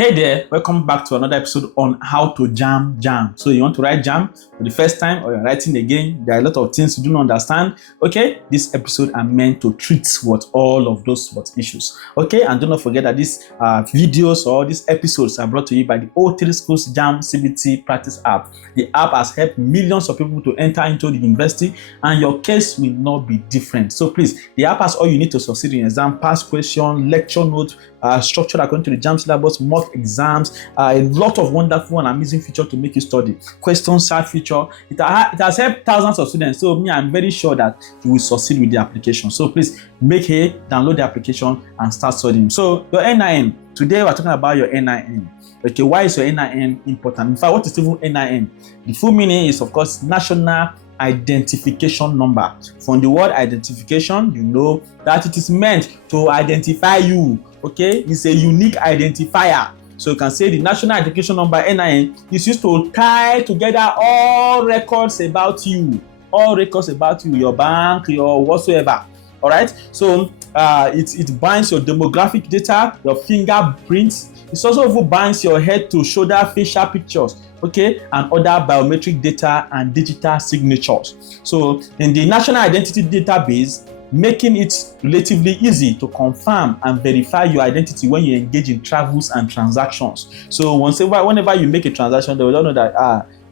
Hey there, welcome back to another episode on how to jam. So you want to write jam for the first time or you're writing again, there are a lot of things you do not understand. Okay, this episode are meant to treat all of those issues. Okay, and do not forget that these videos or these episodes are brought to you by the O3SCHOOLS Jam CBT practice app. The app has helped millions of people to enter into the university, and your case will not be different. So please, the app has all you need to succeed in exam, past question, lecture notes, structured according to the jam syllabus, mock exams, a lot of wonderful and amazing feature to make you study. Question search feature. It has helped thousands of students. So I'm very sure that you will succeed with the application. So please download the application and start studying. So your NIN. Today we're talking about your NIN. Okay, why is your NIN important? In fact, what is even NIN? The full meaning is, of course, National Identification Number. From the word identification, you know that it is meant to identify you. Okay, it's a unique identifier. So you can say the National Identification Number, NIN, is used to tie together all records about you, your bank, your whatsoever. All right. So it binds your demographic data, your fingerprints. It also binds your head to shoulder facial pictures, okay, and other biometric data and digital signatures. So in the National Identity Database, making it relatively easy to confirm and verify your identity when you engage in travels and transactions. So whenever you make a transaction, they will know that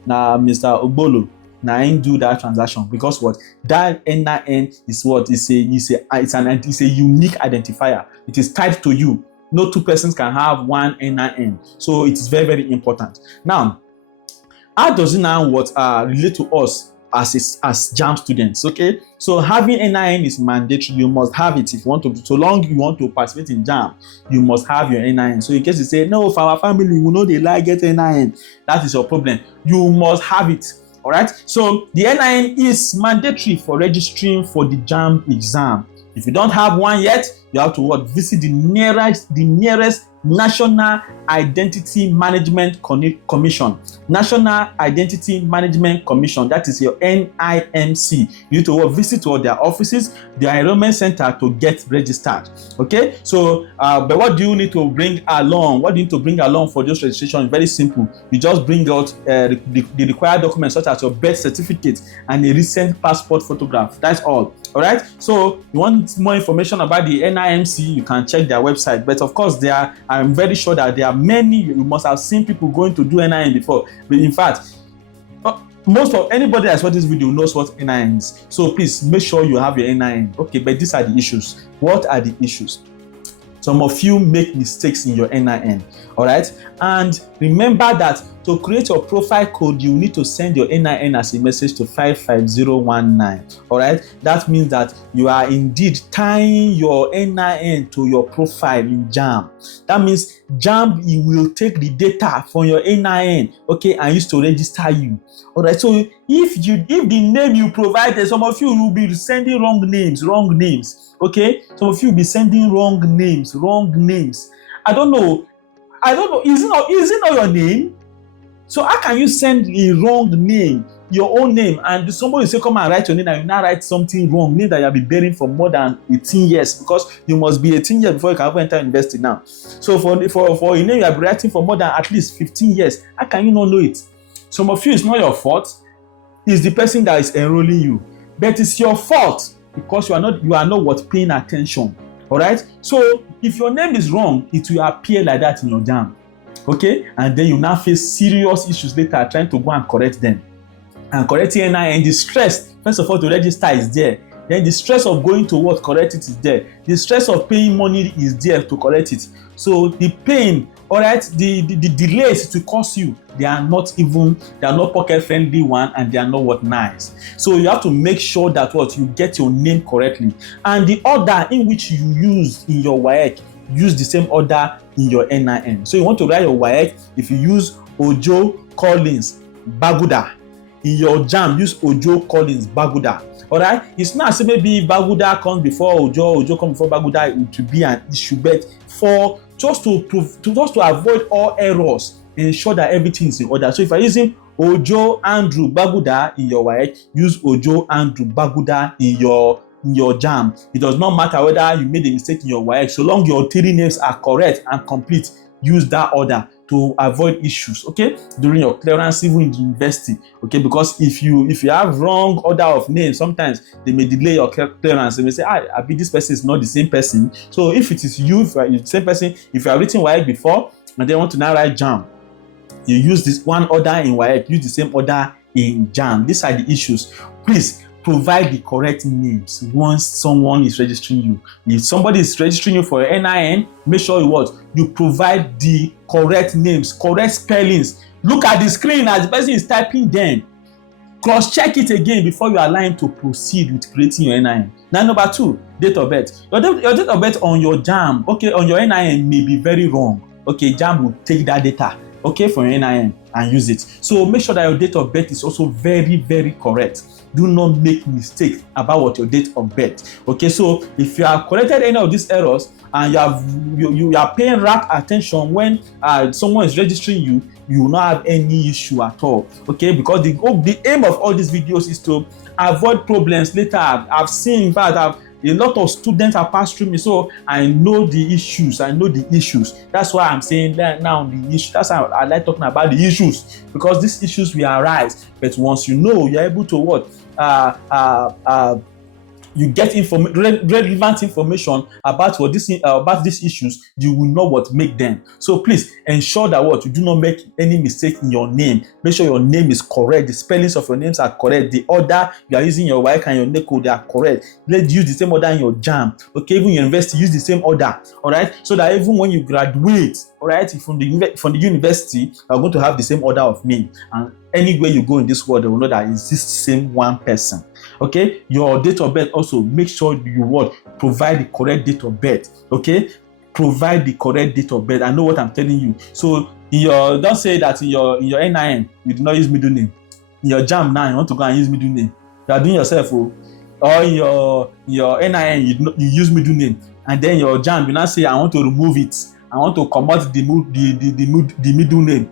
now Mr. Ogbolo now do that transaction, because what that NIN is it's a unique identifier. It is tied to you. No two persons can have one NIN. So it is very, very important. Now, how does it now relate to us as JAM students? Okay, so having NIN is mandatory. You must have it if you want to. So long you want to participate in JAM, you must have your NIN. So in case you say no, for our family we know they like get NIN, that is your problem. You must have it. All right. So the NIN is mandatory for registering for the JAM exam. If you don't have one yet, you have to visit the nearest National Identity Management Commission. National Identity Management Commission, that is your NIMC. You need to visit all their offices, their enrollment center to get registered. Okay, so but what do you need to bring along? What do you need to bring along for this registration? Very simple. You just bring out the required documents such as your birth certificate and a recent passport photograph. That's all. All right. So you want more information about the NIMC, you can check their website. But of course, I'm very sure that there are many. You must have seen people going to do NIN before. But in fact, most of anybody that's watched this video knows what NIN is. So please make sure you have your NIN. Okay, but these are the issues. What are the issues? Some of you make mistakes in your NIN. All right, and remember that to create your profile code, you need to send your NIN as a message to 55019. All right, that means that you are indeed tying your NIN to your profile in JAM. That means JAM will take the data from your NIN, okay, and use to register you. All right, so if the name you provided, some of you will be sending wrong names. Okay, some of you will be sending wrong names. I don't know. Is it not your name? So how can you send a wrong name, your own name, and somebody say come and write your name and you now write something wrong, name that you have been bearing for more than 18 years, because you must be 18 years before you can enter university now. So for a name you have been writing for more than at least 15 years, how can you not know it? Some of you, it's not your fault. It's the person that is enrolling you, but it's your fault because you are not paying attention. All right. So if your name is wrong, it will appear like that in your JAM. Okay, and then you now face serious issues later trying to go and correct them. And correcting NIN, the stress, first of all, to register is there. Then the stress of going to correct it is there. The stress of paying money is there to correct it. So the pain, all right, the delays to cost you, they are not pocket friendly one, and they are not nice. So you have to make sure that you get your name correctly, and the order in which you use in your WAEC, use the same order in your NIN. So you want to write your WAEC, if you use Ojo Collins Baguda, in your JAM use Ojo Collins Baguda. All right, it's not as maybe Baguda comes before Ojo comes before Baguda, it will be an issue, but for just to avoid all errors, ensure that everything is in order. So if you're using Ojo Andrew Baguda in your WAEC, use Ojo Andrew Baguda in your JAM. It does not matter whether you made a mistake in your WAEC, so long your 3 names are correct and complete, use that order to avoid issues, okay, during your clearance, even in the university, okay, because if you have wrong order of names, sometimes they may delay your clearance. They may say, this person is not the same person. So if it is you, if you are the same person, if you have written WAEC before and they want to now write JAMB, you use this one order in WAEC, use the same order in JAMB. These are the issues. Please provide the correct names once someone is registering you. If somebody is registering you for NIN, make sure you provide the correct names, correct spellings. Look at the screen as the person is typing them. Cross-check it again before you allow him to proceed with creating your NIN. Now, number 2, date of birth. Your date of birth on your JAMB, okay, on your NIN may be very wrong. Okay, JAMB will take that data, okay, for your NIN and use it. So make sure that your date of birth is also very, very correct. Do not make mistakes about what your date of birth. Okay, so if you have corrected any of these errors and you are paying rapt attention when someone is registering you, you will not have any issue at all. Okay, because the aim of all these videos is to avoid problems later. I've seen, in fact, a lot of students have passed through me, so I know the issues. That's why I'm saying that now the issue. That's why I like talking about the issues, because these issues will arise. But once you know, you're able to you get relevant information about these issues, you will know what make them. So please ensure that you do not make any mistake in your name. Make sure your name is correct. The spellings of your names are correct. The order you are using your WAEC and your NECO, they are correct. Let's use the same order in your JAMB. Okay, even your university, use the same order. All right, so that even when you graduate, all right, from the university, you are going to have the same order of name. And anywhere you go in this world, they will know that it's this same one person. Okay, your date of birth also, make sure you provide the correct date of birth. Okay, provide the correct date of birth. I know what I'm telling you. So don't say that in your NIN you do not use middle name. In your JAMB now you want to go and use middle name. You are doing yourself. Or in your NIN you use middle name, and then your JAMB you now say I want to remove it. I want to comot the middle name.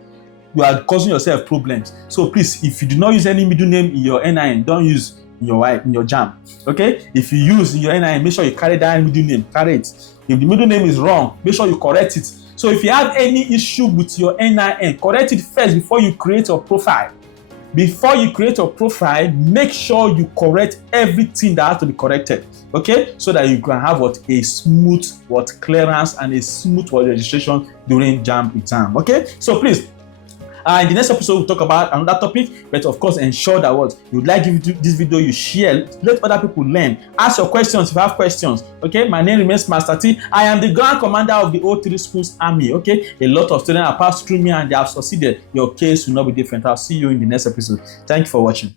You are causing yourself problems. So please, if you do not use any middle name in your NIN, don't use in your JAMB. Okay, if you use in your NIN, make sure you carry that middle name. Carry it. If the middle name is wrong, make sure you correct it. So if you have any issue with your NIN, correct it first before you create your profile. Before you create your profile, make sure you correct everything that has to be corrected. Okay, so that you can have a smooth clearance and a smooth registration during JAMB exam. Okay, so please. In the next episode, we'll talk about another topic, but of course, ensure that you like this video, you share, let other people learn. Ask your questions if you have questions. Okay, my name remains Master T. I am the Grand Commander of the O3 Schools Army. Okay, a lot of students have passed through me and they have succeeded. Your case will not be different. I'll see you in the next episode. Thank you for watching.